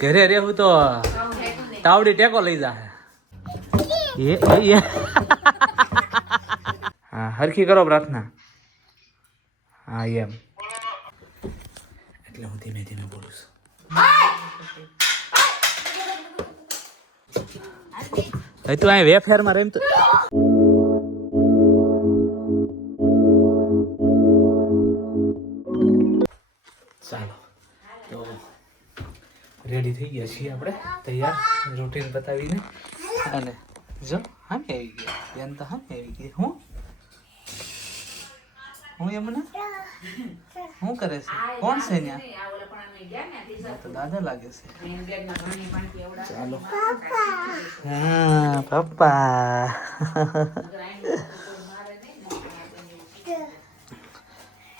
ઘરે રહેવું તો તાવડી ટેકો લઈ જા. હા હરખી કરો પ્રાર્થના. હા એમ એટલે હું ધીમે ધીમે બોલું છું. તું અહીં વેફેરમાં રહીમ તો ચાલો તો રેડી થઈ ગયા છીએ આપણે તૈયાર રૂટીન બતાવીને. અને જો હા આવી ગયા બેન તો હા આવી ગઈ. હું એમને શું કરે છે? કોણ છે ત્યાં? તો દાદા લાગે છે. ચાલો હા પપ્પા.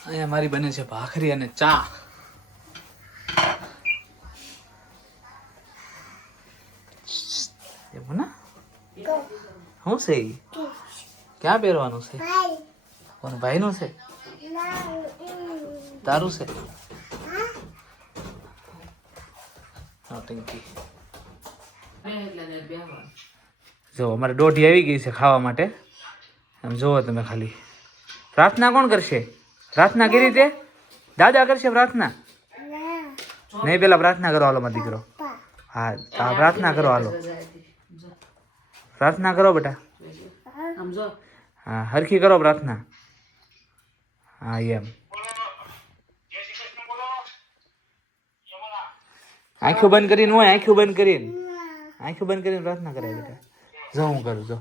અહીંયા મારી બને છે ભાખરી અને ચા. એવું ને શું છે એ? ક્યાં પહેરવાનું છે? કોણ ભાઈનું છે? તારું છે? જો અમારે દોઢી આવી ગઈ છે ખાવા માટે. એમ જોવો તમે ખાલી. પ્રાર્થના કોણ કરશે? પ્રાર્થના કરી તે દાદા કરશે પ્રાર્થના? નહીં પેલા પ્રાર્થના કરો હાલો મારો દીકરો. હા પ્રાર્થના કરો હાલો. પ્રાર્થના કરો બેટા. હા હરખી કરો પ્રાર્થના. હા એમ આંખો બંધ કરીને હોય આંખો બંધ કરીને પ્રાર્થના કરાય બેટા. જો હું કરું જો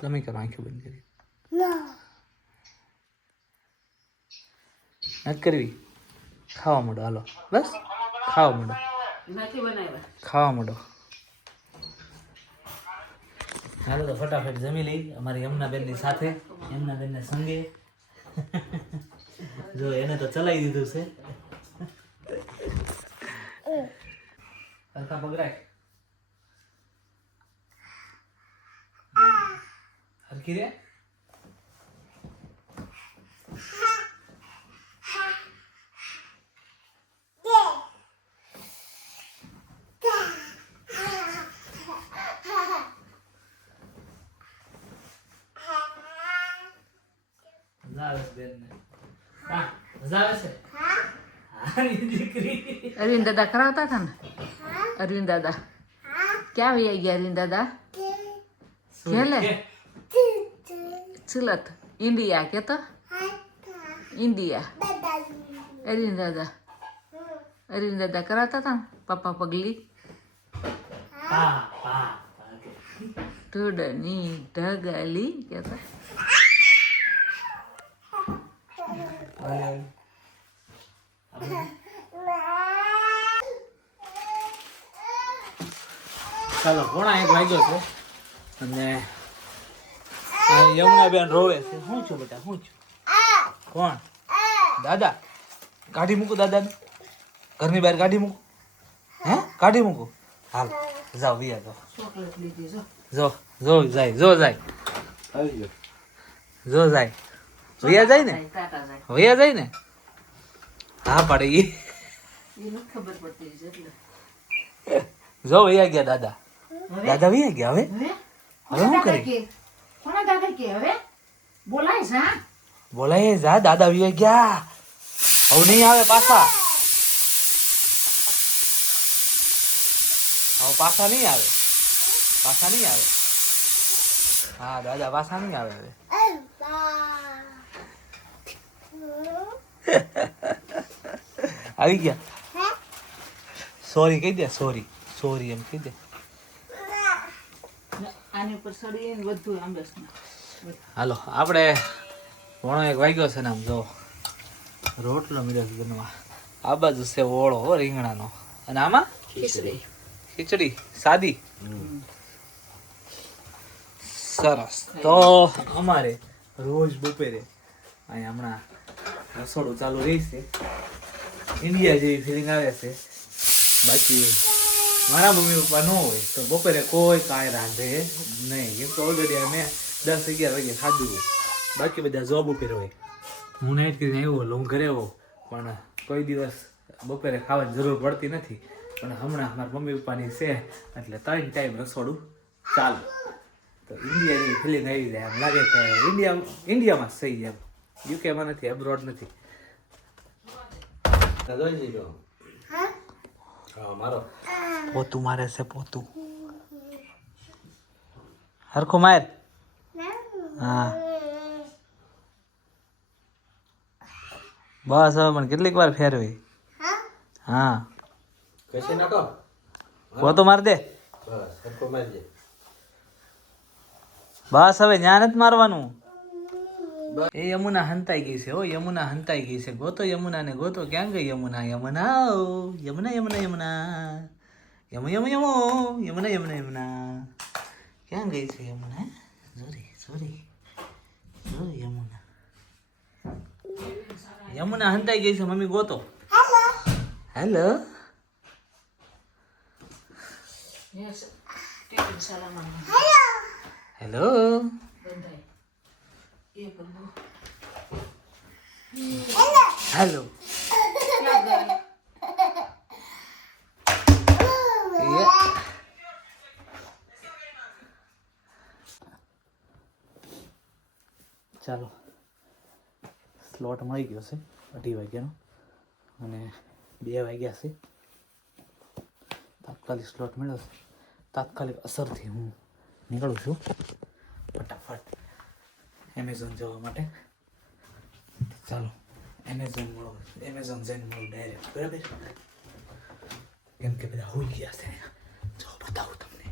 તમે કરો આંખો બંધ કરી. નથી કરવી. ખાવા માંડો હાલો બસ ખાવા માંડો. ખાવા માંડો હાલો તો ફટાફટ જમી લઈ અમારી યમુનાબેન ની સાથે. યમુનાબેન ને સંગે જો એને તો ચલાવી દીધું છે. હલકા પગરાય હરખી રે. અરવિંદ દાદા કરાવતા હતા ને? અરવિંદ દાદા ક્યાં વહી ગયા? અરવિંદ દાદા ખેલે સુરત ઇન્ડિયા કેતો ઇન્ડિયા. અરવિંદ દાદા કરાવતા હતા ને પપ્પા પગલી. ઢોડની ઢગલી કેતા. ચાલો 1:30 વાગ્યો છે અને યમુનાબેન રોવે છે. શું છું બેટા શું છું? કોણ? દાદા કાઢી મૂકું દાદાને ઘરની બહાર કાઢી મૂકું? હે કાઢી મૂકું? હાલ જાઓ વિયા જાઓ. જો જો જાય જો જાય જો જાય વિયા જાય ને વિયા જાય ને. હા પાડે ઈ ખબર પડતી એટલે જો વયા ગયા દાદા. દાદા વયા ગયા. હવે હવે શું કરી? કોના દાદા કે હવે બોલાય છે? બોલાય જા દાદા વયા ગયા. હવે નહીં આવે પાછા. હવે પાછા નહીં આવે. પાછા નહીં આવે. હા દાદા પાછા નહીં આવે હવે. આવી ગયા. સોરી કહી દે. સોરી સોરી એમ કહી દે. આની ઉપર સડી ને બધું આમ બસ. હાલો આપણે 1:30 વાગ્યો છે ને આમ જો રોટલો મળ્યો છે બનવા. આ બાજુ છે ઓળો રીંગણાનો અને આમાં ખીચડી સાદી. સરસ. તો અમારે રોજ બપોરે અહીંયા હમણાં રસોડું ચાલુ રહેશે. ઇન્ડિયા જેવી ફિલિંગ આવે છે. બાકી મારા મમ્મી પપ્પા ન હોય તો બપોરે કોઈ કાંઈ રાંધે નહીં. કેમ કે ઓલરેડી અમે 10-11 વાગે ખાધું હોય. બાકી બધા જોબ ઉપર હોય. હું નાઈટ કરીને આવ્યો એટલે હું ઘરે આવ્યો પણ કોઈ દિવસ બપોરે ખાવાની જરૂર પડતી નથી. પણ હમણાં મારા મમ્મી પપ્પાની છે એટલે 3 ટાઈમ રસોડું ચાલુ. તો ઇન્ડિયાની ફિલિંગ આવી જાય, એમ લાગે કે ઇન્ડિયામાં જ સહી એમ, યુકેમાં નથી, એબ્રોડ નથી. પોતું મારે છે, પોતું હરખું માર. હા બસ હવે પણ કેટલીક વાર ફેરવી. હા પોતું માર દે. બસ હવે ન્યા નથી મારવાનું. એ યમુના હંતાઈ ગઈ છે. ઓ યમુના હંતાઈ ગઈ છે. ગોતો યમુના ને ગોતો. ક્યાં ગઈ યમુના? યમુના ઓ યમુના યમુના યમુના યમુ યમુ યમુ યમુના યમુના યમુના. ક્યાં ગઈ છે Yamuna? Sorry sorry sorry Yamuna. Yamuna હંતાઈ ગઈ છે. મમ્મી ગોતો. Hello hello hello. ચાલો સ્લોટ મળી ગયો છે 2:30 વાગ્યાનો અને 2 વાગ્યા છે. તાત્કાલિક સ્લોટ મળ્યો છે. તાત્કાલિક અસરથી હું નીકળું છું ફટાફટ એમેઝોન જવા માટે. ચાલો એમેઝોન જઈને મળું ડાયરેક્ટ, બરાબર? કેમ કે બધા હોઈ ગયા છે. જો બતાવું તમને.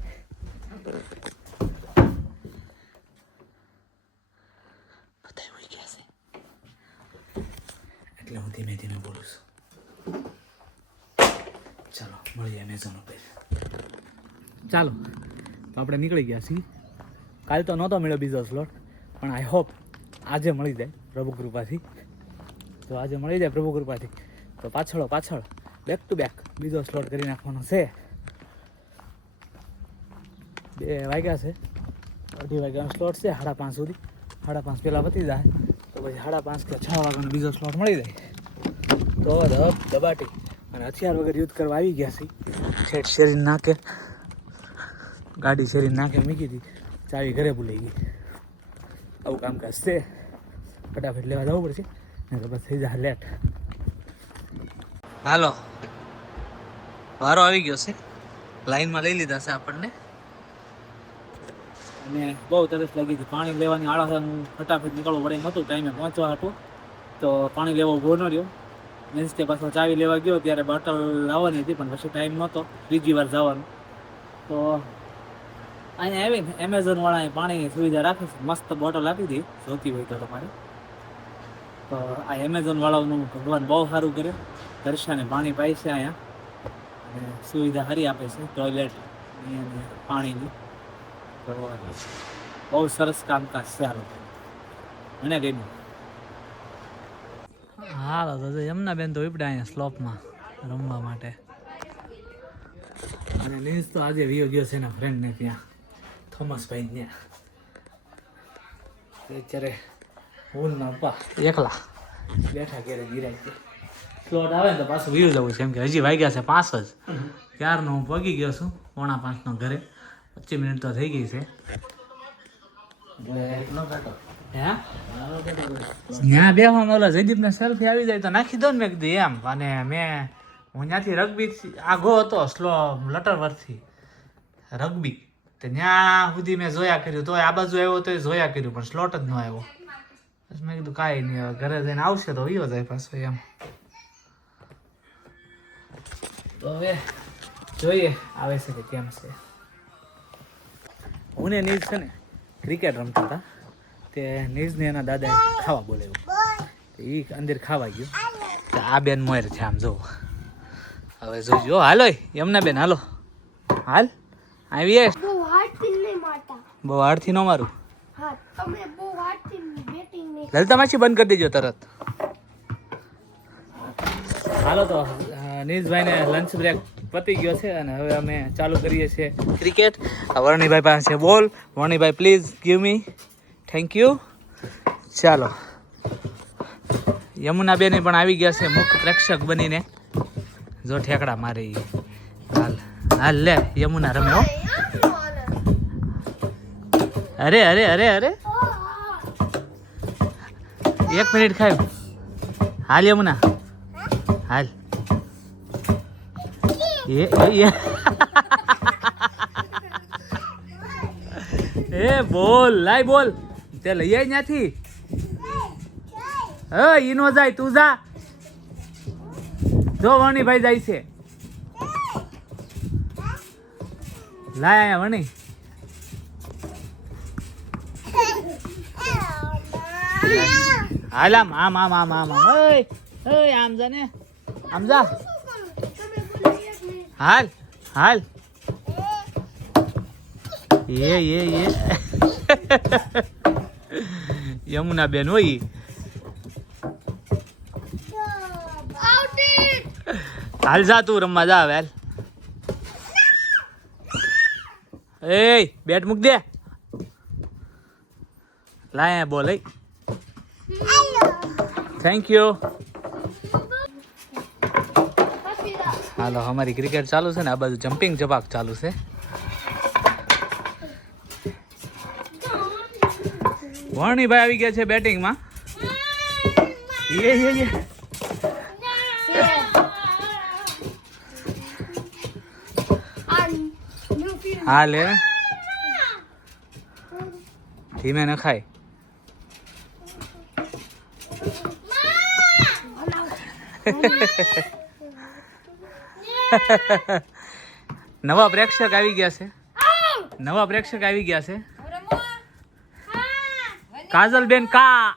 બધા હોઈ ગયા છે એટલે હું ધીમે ધીમે બોલું છું. ચાલો મળીએ એમેઝોન ઉપર. ચાલો તો આપણે નીકળી ગયા છીએ. કાલ તો નહોતો મળ્યો બીજો સ્લોટ, પણ આઈ હોપ આજે મળી જાય પ્રભુ કૃપાથી. તો આજે મળી જાય પ્રભુ કૃપાથી તો પાછળ બેક ટુ બેક બીજો સ્લોટ કરી નાખવાનો છે. 2 વાગ્યા છે, 2:30 વાગ્યાનો સ્લોટ છે. 5:30 સુધી, 5:30 પહેલાં પતી જાય તો પછી 5:30 કે 6 વાગ્યાનો બીજો સ્લોટ મળી જાય. તો દબાટી અને હથિયાર વગર યુદ્ધ કરવા આવી ગયા છીએ. ઠેઠ શેરીને નાકે ગાડી શેરીને નાકે મૂકી હતી, ચાવી ઘરે ભૂલાઈ ગઈ. આવું કામકાજ છે. ફટાફટ લેવા જવું પડશે ને તો બસ થઈ જાય લેટ. હાલો વારો આવી ગયો છે. લાઈનમાં લઈ લીધા છે આપણને અને બહુ તરસ લાગી હતી. પાણી લેવાની આળસ હું ફટાફટ નીકળવું પડે નહોતું ટાઈમે પહોંચવા હતું. તો પાણી લેવો ઊભો ન રહ્યો. મીન્સ કે પાછો ચાવી લેવા ગયો ત્યારે બોટલ લાવવાની હતી પણ પછી ટાઈમ નહોતો, બીજી વાર જવાનું. તો અહીંયા આવીને એમેઝોનવાળાએ પાણીની સુવિધા રાખી છે. મસ્ત બોટલ આપી હતી, જોતી હોય તો તમારે. તો આ એમેઝોનવાળાનું ભગવાન બહુ સારું કરે. દર્શાને પાણી પાય છે અહીંયા અને સુવિધા સારી આપે છે ટોયલેટની અને પાણીની. તો બહુ સરસ કામકાજ છે આ લોકો. મને ગમ્યું. હાલો તો યમુનાબેન તો ઉપડ્યા અહીંયા સ્લોપમાં રમવા માટે. અને નીસ તો આજે વિયો ગયો છે એના ફ્રેન્ડને ત્યાં, થોમસભાઈ ત્યાં. અત્યારે હું ના પપ્પા એકલા બેઠા ઘેરે ગિરાય. સ્લોટ આવે ને તો પાછું વિયો જવું છે, એમ કે હજી વાગ્યા છે 5 જ. ક્યારનો હું પગી ગયો છું 4:45 ઘરે. 25 મિનિટ તો થઈ ગઈ છે. ત્યાં બેહવામાં ઓલા જયદીપને સેલ્ફી આવી જાય તો નાખી દો ને મેં કીધું એમ. અને હું ત્યાંથી રગ્બી આગો હતો સ્લો લટરવરથી રગ્બી તો ત્યાં સુધી મેં જોયા કર્યું. તો આ બાજુ આવ્યો તો જોયા કર્યું પણ સ્લોટ જ ન આવ્યો. પછી મેં કીધું કાંઈ નહીં, હવે ઘરે જઈને આવશે તો વિયો જાય પાછો એમ. તો હવે જોઈએ આવે છે કે કેમ છે. હું ને નીજ છે ને ક્રિકેટ રમતા હતા તે નીજને એના દાદાએ ખાવા બોલાવ્યું. એ અંદર ખાવા ગયો તો આ બેન મોર છે આમ જો. હવે જોજો હાલો યમુનાબેન હાલો હાલ આવીએ. બહુ હાડથી ન મારું. લલિતા માછી બંધ કરી દેજો તરત. હાલો તો નીશભાઈને લંચ બ્રેક પતી ગયો છે અને હવે અમે ચાલુ કરીએ છીએ ક્રિકેટ. વર્ણિભાઈ પાસે છે બોલ. Varnibhai please give me. Thank you. ચાલો યમુના બેન પણ આવી ગયા છે મુખ્ય પ્રેક્ષક બનીને. જો ઠેકડા મારે ઈ. હાલ હાલ લે યમુના રમે હો. અરે અરે અરે અરે 1 મિનિટ ખાય. હાલ યમુના હાલ. એ બોલ લાય બોલ તે લઈ આય ત્યાંથી. ઈ નો જાય તું જા. જો વણીભાઈ જાય છે. લાય આયા વણી. હાલ આમ આમ આમ આમ આમ આમ જા ને આમ જા. હાલ હાલ એ યમુના બેન હોય. હાલ જા તું રમવા જા હવે. એ બેટ મૂક દે. લાય બોલ. Thank you. હાલો અમારી ક્રિકેટ ચાલુ છે ને આ બાજુ જમ્પિંગ જવાક ચાલુ છે. વર્ણીભાઈ આવી ગયા છે બેટિંગમાં. હા લે ધીમે ન ખાય. નવા પ્રેક્ષક આવી ગયા છે. નવા પ્રેક્ષક આવી ગયા છે. કાજલ બેન કા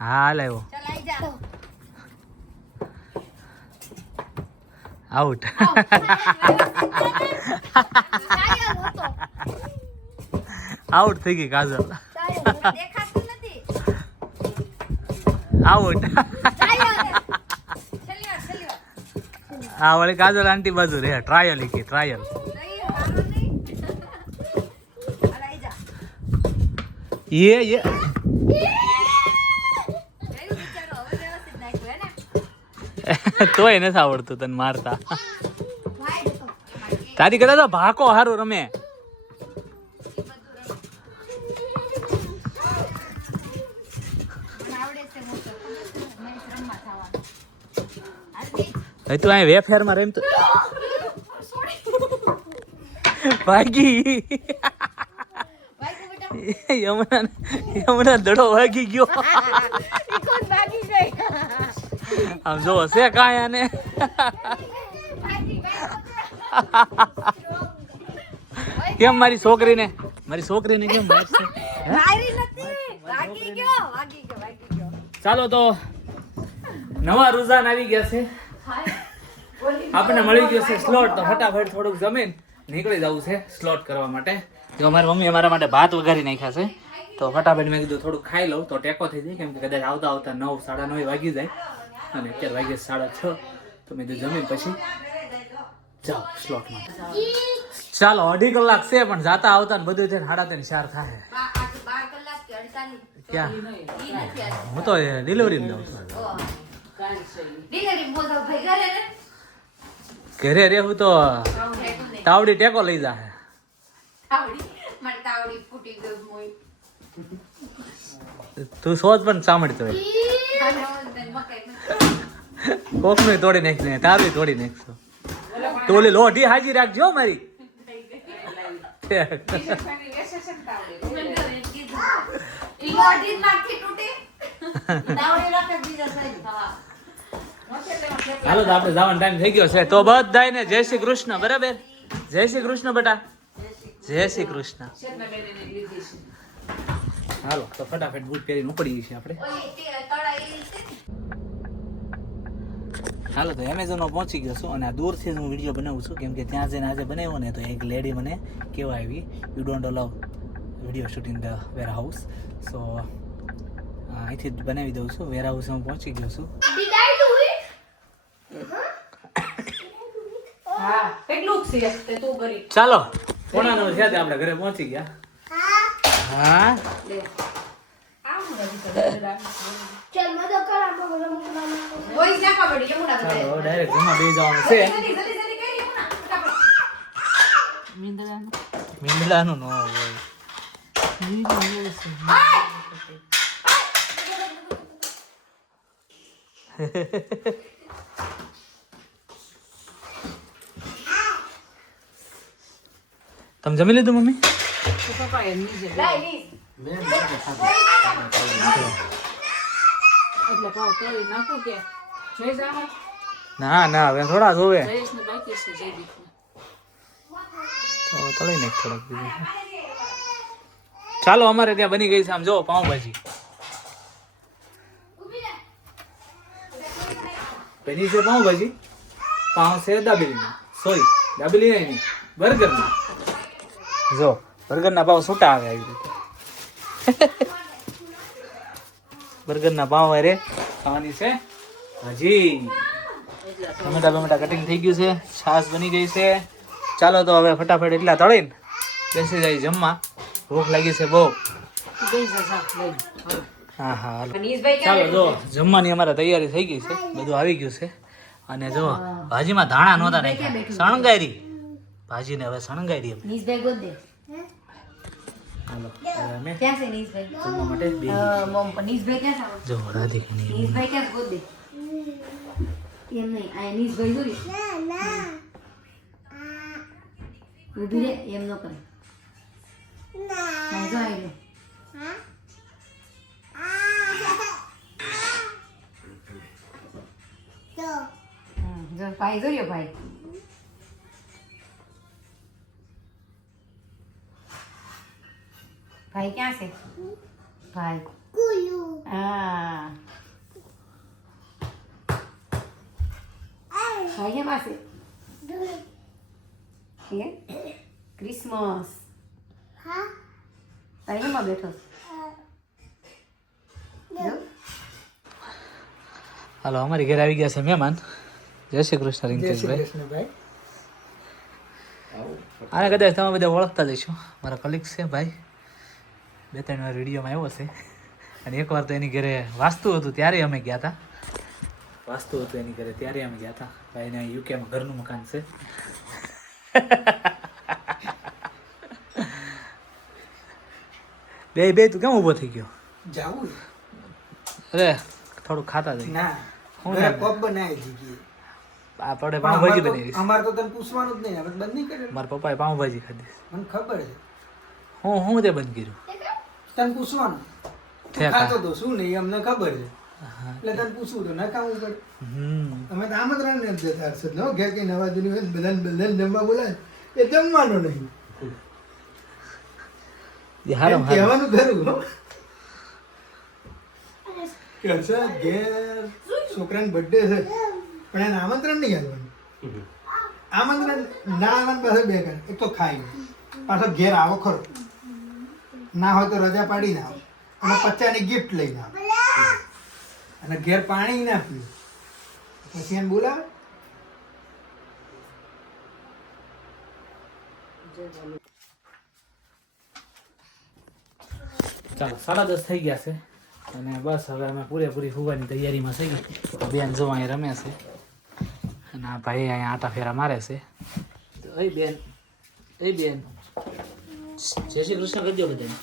હા લાવ્યો. આઉટ. આઉટ થઈ ગઈ કાજલ. આઉટ. હા વળી કાજલ આંટી બાજુ રે ટ્રાયલ કે ટ્રાયલ. એ તોય નથી આવડતું તને મારતા. તારી કદાચ ભાકો હારું રમે. તું અહીં વેફેર માં રમતો ભાગી. યમુના દડો ભાગી ગયો. આમ જો હશે કાયા ને. કેમ મારી છોકરીને કેમ મારશે? ચાલો તો નવા રુઝાન આવી ગયા છે. આપણને મળી ગયો છે સ્લોટ તો ફટાફટ થોડુંક જમીન નીકળી જવું છે સ્લોટ કરવા માટે. જો મારી મમ્મી અમારા માટે ભાત વઘારી નાખ્યા છે તો ફટાફટ મેં કીધું થોડુંક ખાઈ લઉં તો ટેકો થઈ જાય. કેમ કે કદાચ આવતા 9 સાડા 9 વાગી જાય અને અત્યારે વાગે 6:30 તો મેં કીધું જમીન પછી જાઓ સ્લોટ માટે. ચાલો 2.5 કલાક છે પણ જાતા આવતા ને બધું થઈને 3:30 4 થાય. ક્યાં હું તો ડિલિવરી દઉં છું. ઘરે રે હું તો તાવડી ટેકો લઈ જા. તું સોચ પણ સાંભળતો હોય. કોક નું તોડી નાખી તારું તોડી નાખશો. તો ઓલી લોઢી હાજી રાખજો મારી. હાલો તો આપણે જવાનો ટાઈમ થઈ ગયો છે તો બધાને જય શ્રી કૃષ્ણ. બરાબર જય શ્રી કૃષ્ણ બેટા. જય શ્રી કૃષ્ણ. હાલો તો ફટાફટ બૂટ પહેરીને ઉપડી છીએ આપણે. હાલો તો એમેઝોનમાં પહોંચી ગયો છું અને આ દૂરથી હું વિડીયો બનાવું છું કેમ કે ત્યાં જઈને આજે બનાવ્યો ને તો એક લેડી મને કેવા આવી you don't allow video shoot in the warehouse. So અહીંથી બનાવી દઉં છું. વેર હાઉસમાં પહોંચી ગયો છું. હા કેટલું છે તે તું કરી ચાલો પોણાનો છે તે આપણે ઘરે પહોંચી ગયા. હા લે આમ નથી કરતા चल मदद कर आपको बोलो मुकदमा વોઇસ નાખવા પડી યમુના તો ચાલો ડાયરેક્ટ જમવા બેસી જવાનું છે. જલ્દી જલ્દી જલ્દી કરી યમુના ફટાફટ મીંદડાનું ન હોય. તમે જમી લીધું મમ્મી? તો પપ્પા એ નીચે लाइव એટલે કહો તોડી નાખું કે જોઈ જાઓ ના ના હવે થોડા જોવે જયેશ ને બાકી છે જયદીપ તો તળી નાખ થોડાક બીજું. ચાલો અમારે ત્યાં બની ગઈ છે આમ જો પાઉંભાજી. બની છે પાઉંભાજી. પાઉં છે દાબેલીના સોરી દાબેલી નહીં બર્ગરના. જો બર્ગરના પાવ છૂટા આવે આવી રીતે. બર્ગરના પાવ અરે ખાવાની છે ભાજી. ટમેટા બમેટા કટિંગ થઈ ગયું છે. છાશ બની ગઈ છે. ચાલો તો હવે ફટાફટ એટલા તળીને બેસી જાય જમવા. ભૂખ લાગી છે બહુ. ગઈ જા લઈ હા હા હાલો. અનીશભાઈ ચાલો જો જમવાની અમારે તૈયારી થઈ ગઈ છે. બધું આવી ગયું છે. અને જો ભાજીમાં ધાણા નહોતા નાખ્યા. શણગારી ભાજીને હવે શણગારી અમે. નીશભાઈ ગોદ દે હાલો હવે અમે ક્યાં છે નીશભાઈ જમવા માટે બે મમ નીશભાઈ ક્યાં છે જો રાધિકની નીશભાઈ ક્યાં ગોદ દે એમ નહીં આ નીશભાઈ જોઈ ना ना ઊભી રે એમ ન કરે ना હા જો આવી લે हाँ तो જો ભાઈ જોયો ભાઈ ભાઈ ક્યાં છે ભાઈ कुलू હા ભાઈ કેમ પાસે એ ક્રિસમસ हाँ તારી કેમ બેઠો જો હાલો અમારી ઘરે આવી ગયા છે મહેમાન. જય શ્રી કૃષ્ણ રિંકેશભાઈ. આને કદાચ તમે બધા ઓળખતા જઈશો. મારા કલીગ્સ છે ભાઈ. 2-3 વાર વિડીયોમાં આવ્યો છે. અને એકવાર તો એની ઘરે વાસ્તુ હતું ત્યારે અમે ગયા હતા. વાસ્તુ હતું એની ઘરે ત્યારે અમે ગયા હતા. ભાઈને યુકેમાં ઘરનું મકાન છે. બે તું કેમ ઊભો થઈ ગયો? જાવું અરે થોડું ખાતા જઈ. ના હું ઘરે ના પગ બનાવી દીધી આપણે પાઉંભાજી બનાવી. અમારે તો તને પૂછવાનું જ નહીં હવે બંધ નહીં કરે મારા પપ્પાએ પાઉંભાજી ખાધી. મને ખબર છે હું તે બંધ કર્યું. તને પૂછવાનું તું ઠેકા. ખાતો તો શું નહીં અમને ખબર છે હા. એટલે તને પૂછવું તો ના ખાવું પડે હમ. અમે તો આમંત્રણ ને જ દેતા હશે નો ઘેર કઈ નવા જૂની હોય ને બધાને જમવા બોલાય એ જમવાનું નહીં એ હારો એમ હારો. કહેવાનું ખરું હો. કે હર્ષદ ઘેર છોકરાની બર્થડે છે પણ એને આમંત્રણ નહીં આવવાનું આમંત્રણ ના આવવાનું પાસે બે કર એક તો ખાઈ પાછો ઘેર આવો ખરો ના હોય તો રજા પાડીને આવો અને પચાની ગિફ્ટ લઈને આવો અને ઘેર પાણી ના પીવું પછી એને બોલાવે ચાલો 10:30 થઈ ગયા છે અને બસ હવે અમે પૂરેપૂરી સુવાની તૈયારીમાં થઈ ગઈ. બેન જો અહીં રમે છે અને આ ભાઈ અહીંયા આટા ફેરા મારે છે. તો એ બેન જય શ્રી કૃષ્ણ કરી દો બધાને.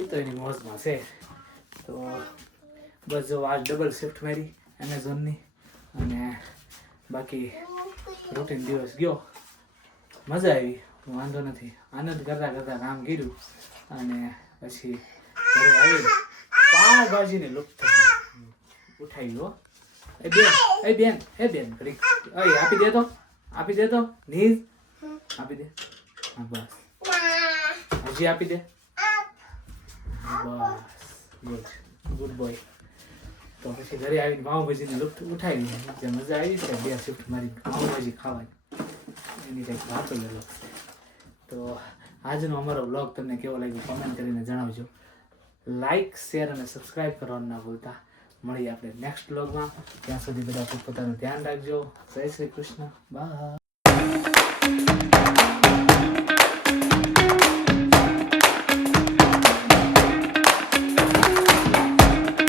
એ તો એની મોજમાં છે. તો બસ જો આજ ડબલ શિફ્ટ મારી એમેઝોનની અને બાકી રૂટીન દિવસ ગયો. મજા આવી, વાંધો નથી. આનંદ કરતા કરતા કામ કર્યું અને પછી ઘરે આવી પાવભાજીને લુપ્ત ઉઠાવી હો. એ બેન ઘડીક ઓય આપી દે તો નીર આપી દે. હા બસ હજી આપી દે. બસ ગુડ બોય. તો પછી ઘરે આવીને પાવભાજીને લુપ્ત ઉઠાવી જે મજા આવી છે 2 શિફ્ટ મારી પાવભાજી ખાવાની એની કંઈક વાતો જ અલગ છે. તો આજનો અમારો બ્લોગ તમને કેવો લાગ્યો કમેન્ટ કરીને જણાવજો. લાઈક શેર અને સબસ્ક્રાઈબ કરવાનું ના ભૂલતા. મળીએ આપણે નેક્સ્ટ વ્લોગમાં. ત્યાં સુધી બધા પોતાનું ધ્યાન રાખજો. જય શ્રી કૃષ્ણ. બાય.